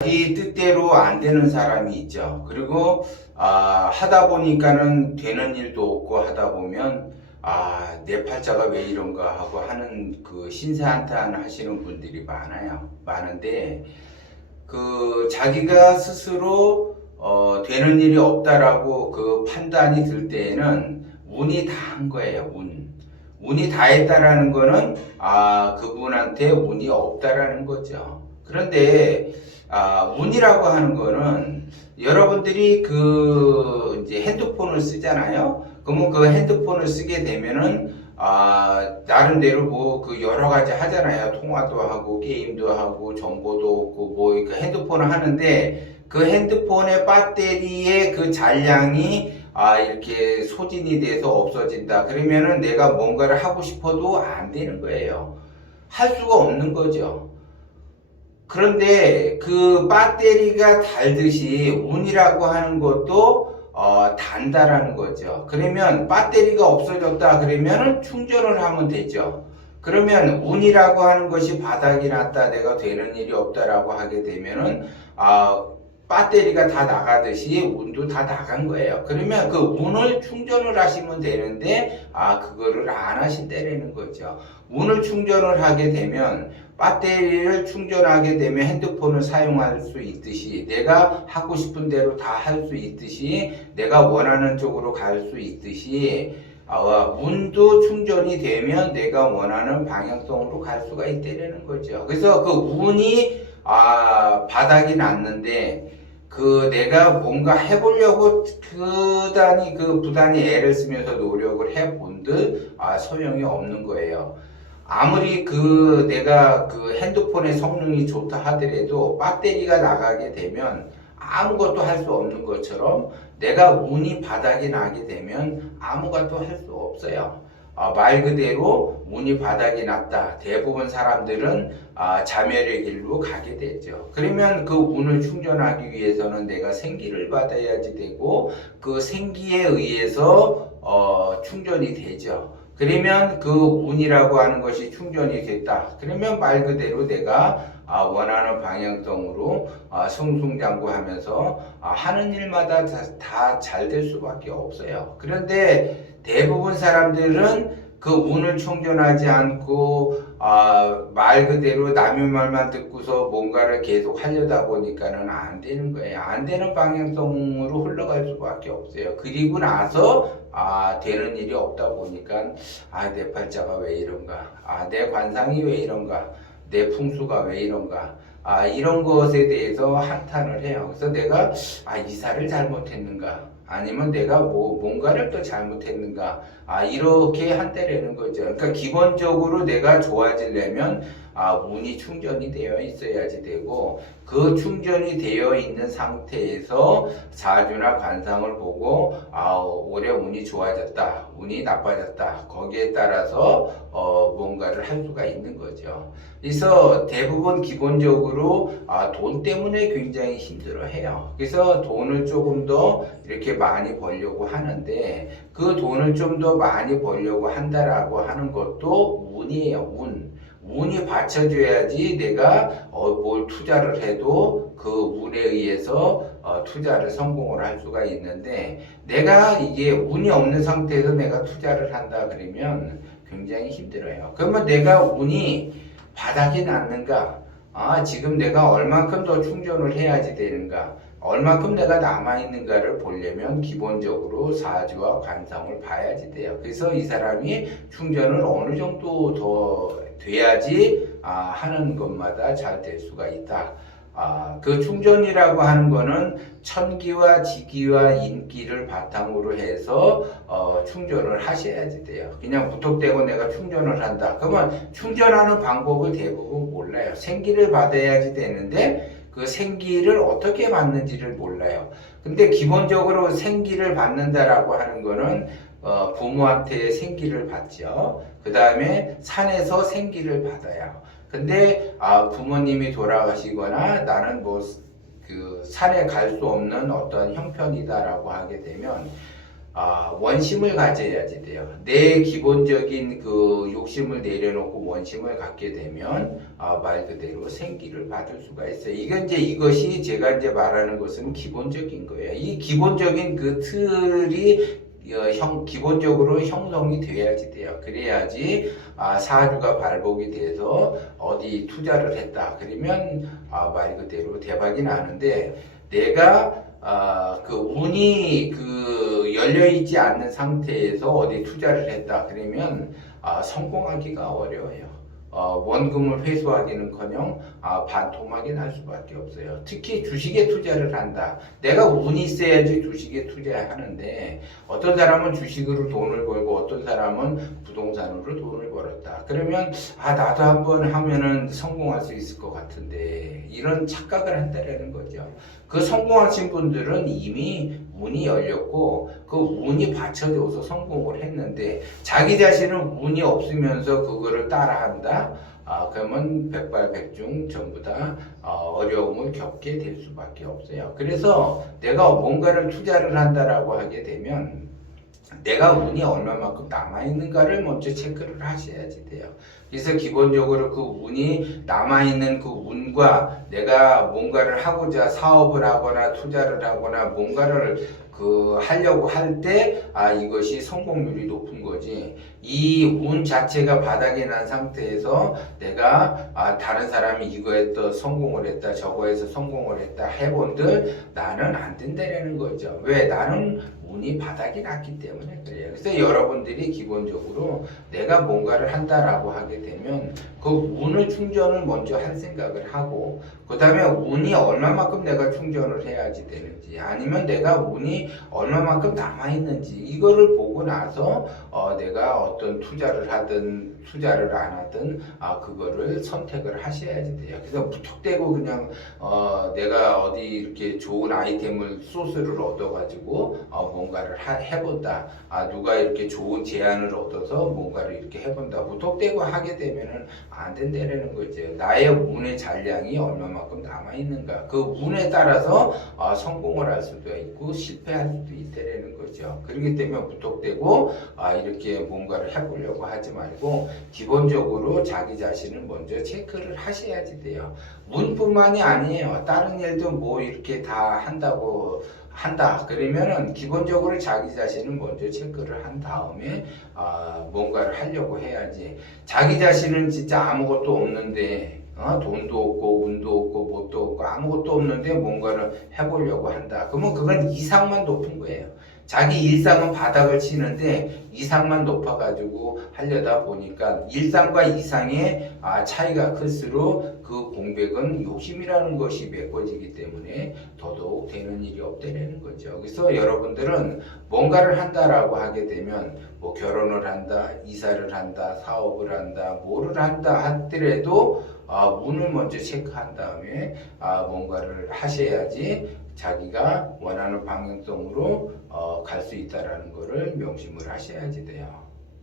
자기 뜻대로 안 되는 사람이 있죠. 그리고 하다 보니까는 되는 일도 없고 하다 보면 내 팔자가 왜 이런가 하고 하는 그 신세한탄 하시는 분들이 많은데 그 자기가 스스로 되는 일이 없다라고 그 판단이 들 때에는 운이 다 한 거예요. 운이 다 했다라는 거는 그분한테 운이 없다라는 거죠. 그런데 운이라고 하는 거는 여러분들이 그 이제 핸드폰을 쓰잖아요. 그러면 그 핸드폰을 쓰게 되면은 나름대로 뭐 그 여러 가지 하잖아요. 통화도 하고 게임도 하고 정보도 얻고 뭐 그 핸드폰을 하는데 그 핸드폰의 배터리의 그 잔량이 이렇게 소진이 돼서 없어진다. 그러면은 내가 뭔가를 하고 싶어도 안 되는 거예요. 할 수가 없는 거죠. 그런데 그 배터리가 달듯이 운이라고 하는 것도 단다라는 거죠. 그러면 배터리가 없어졌다 그러면 충전을 하면 되죠. 그러면 운이라고 하는 것이 바닥이 났다, 내가 되는 일이 없다라고 하게 되면은 배터리가 다 나가듯이 운도 다 나간 거예요. 그러면 그 운을 충전을 하시면 되는데 그거를 안 하신다는 거죠. 운을 충전을 하게 되면 배터리를 충전하게 되면 핸드폰을 사용할 수 있듯이, 내가 하고 싶은 대로 다 할 수 있듯이, 내가 원하는 쪽으로 갈 수 있듯이 운도 충전이 되면 내가 원하는 방향성으로 갈 수가 있다는 거죠. 그래서 그 운이 바닥이 났는데 그 내가 뭔가 해보려고 부단히 애를 쓰면서 노력을 해본들 소용이 없는 거예요. 아무리 내가 그 핸드폰의 성능이 좋다 하더라도 배터리가 나가게 되면 아무것도 할 수 없는 것처럼 내가 운이 바닥이 나게 되면 아무것도 할 수 없어요. 말 그대로 운이 바닥이 났다. 대부분 사람들은 자멸의 길로 가게 되죠. 그러면 그 운을 충전하기 위해서는 내가 생기를 받아야지 되고 그 생기에 의해서 충전이 되죠. 그러면 그 운이라고 하는 것이 충전이 됐다. 그러면 말 그대로 내가 원하는 방향성으로 승승장구하면서 하는 일마다 다 잘 될 수밖에 없어요. 그런데 대부분 사람들은 그 운을 충전하지 않고 말 그대로 남의 말만 듣고서 뭔가를 계속 하려다 보니까는 안 되는 거예요. 안 되는 방향성으로 흘러갈 수밖에 없어요. 그리고 나서 되는 일이 없다 보니까 내 팔자가 왜 이런가, 내 관상이 왜 이런가, 내 풍수가 왜 이런가, 이런 것에 대해서 한탄을 해요. 그래서 내가 이사를 잘못했는가, 아니면 내가 뭔가를 또 잘못했는가, 이렇게 한때라는 거죠. 그러니까 기본적으로 내가 좋아지려면 운이 충전이 되어 있어야지 되고, 그 충전이 되어 있는 상태에서 사주나 관상을 보고 올해 운이 좋아졌다, 운이 나빠졌다, 거기에 따라서 뭔가를 할 수가 있는 거죠. 그래서 대부분 기본적으로 돈 때문에 굉장히 힘들어해요. 그래서 돈을 조금 더 이렇게 많이 벌려고 하는데, 그 돈을 좀 더 많이 벌려고 한다라고 하는 것도 운이에요. 운이 받쳐줘야지 내가 뭘 투자를 해도 그 운에 의해서 투자를 성공을 할 수가 있는데, 내가 이게 운이 없는 상태에서 내가 투자를 한다 그러면 굉장히 힘들어요. 그러면 내가 운이 바닥이 났는가, 지금 내가 얼만큼 더 충전을 해야지 되는가, 얼만큼 내가 남아있는가를 보려면 기본적으로 사주와 관상을 봐야지 돼요. 그래서 이 사람이 충전을 어느 정도 더 돼야지 하는 것마다 잘 될 수가 있다. 그 충전이라고 하는 거는 천기와 지기와 인기를 바탕으로 해서 충전을 하셔야지 돼요. 그냥 무턱대고 내가 충전을 한다. 그러면 충전하는 방법을 대부분 몰라요. 생기를 받아야지 되는데 그 생기를 어떻게 받는지를 몰라요. 근데 기본적으로 생기를 받는다라고 하는 거는 부모한테 생기를 받죠. 그 다음에 산에서 생기를 받아요. 근데 부모님이 돌아가시거나 나는 그 산에 갈 수 없는 어떤 형편이다라고 하게 되면 원심을 가져야지 돼요. 내 기본적인 그 욕심을 내려놓고 원심을 갖게 되면 말 그대로 생기를 받을 수가 있어요. 이것이 제가 이제 말하는 것은 기본적인 거예요. 이 기본적인 그 틀이 기본적으로 형성이 돼야지 돼요. 그래야지 사주가 발복이 돼서 어디 투자를 했다 그러면 말 그대로 대박이 나는데, 내가 그 운이 그 열려있지 않는 상태에서 어디 투자를 했다 그러면 성공하기가 어려워요. 원금을 회수하기는커녕 반토막이 날 수밖에 없어요. 특히 주식에 투자를 한다. 내가 운이 있어야지 주식에 투자하는데, 어떤 사람은 주식으로 돈을 벌고 어떤 사람은 부동산으로 돈을 벌었다. 그러면 나도 한번 하면은 성공할 수 있을 것 같은데, 이런 착각을 한다라는 거죠. 그 성공하신 분들은 이미 운이 열렸고 그 운이 받쳐줘서 성공을 했는데, 자기 자신은 운이 없으면서 그거를 따라한다? 그러면 백발백중 전부 다 어려움을 겪게 될 수밖에 없어요. 그래서 내가 뭔가를 투자를 한다라고 하게 되면 내가 운이 얼마만큼 남아있는가를 먼저 체크를 하셔야지 돼요. 그래서 기본적으로 그 운이 남아있는 그 운과 내가 뭔가를 하고자 사업을 하거나 투자를 하거나 뭔가를 하려고 할 때 이것이 성공률이 높은 거지, 이 운 자체가 바닥에 난 상태에서 내가 다른 사람이 이거에 또 성공을 했다 저거에서 성공을 했다 해본들 나는 안 된다라는 거죠. 왜? 나는 운이 바닥이 났기 때문에 그래요. 그래서 여러분들이 기본적으로 내가 뭔가를 한다라고 하게 되면 그 운을 충전을 먼저 할 생각을 하고, 그 다음에 운이 얼마만큼 내가 충전을 해야지 되는지, 아니면 내가 운이 얼마만큼 남아있는지 이거를 보고 나서 내가 어떤 투자를 하든 투자를 안 하든 그거를 선택을 하셔야지 돼요. 그래서 무턱대고 그냥 내가 어디 이렇게 좋은 아이템을 소스를 얻어가지고 뭔가를 해본다, 누가 이렇게 좋은 제안을 얻어서 뭔가를 이렇게 해본다, 무턱대고 하게 되면은 안 된다는 거죠. 나의 운의 잔량이 얼마만큼 남아있는가, 그 운에 따라서 성공을 할 수도 있고 실패할 수도 있다는 거죠. 그렇기 때문에 무턱대고 이렇게 뭔가를 해보려고 하지 말고 기본적으로 자기 자신을 먼저 체크를 하셔야지 돼요. 운뿐만이 아니에요. 다른 일도 뭐 이렇게 다 한다 그러면은 기본적으로 자기 자신을 먼저 체크를 한 다음에 뭔가를 하려고 해야지. 자기 자신은 진짜 아무것도 없는데 돈도 없고 운도 없고 뭣도 없고 아무것도 없는데 뭔가를 해보려고 한다 그러면 그건 이상만 높은 거예요. 자기 일상은 바닥을 치는데 이상만 높아가지고 하려다 보니까 일상과 이상의 차이가 클수록 그 공백은 욕심이라는 것이 메꿔지기 때문에 더더욱 되는 일이 없다는 거죠. 그래서 여러분들은 뭔가를 한다라고 하게 되면 뭐 결혼을 한다, 이사를 한다, 사업을 한다, 뭐를 한다 하더라도 운을 먼저 체크한 다음에 뭔가를 하셔야지 자기가 원하는 방향성으로 갈 수 있다라는 것을 명심을 하셔야지 돼요.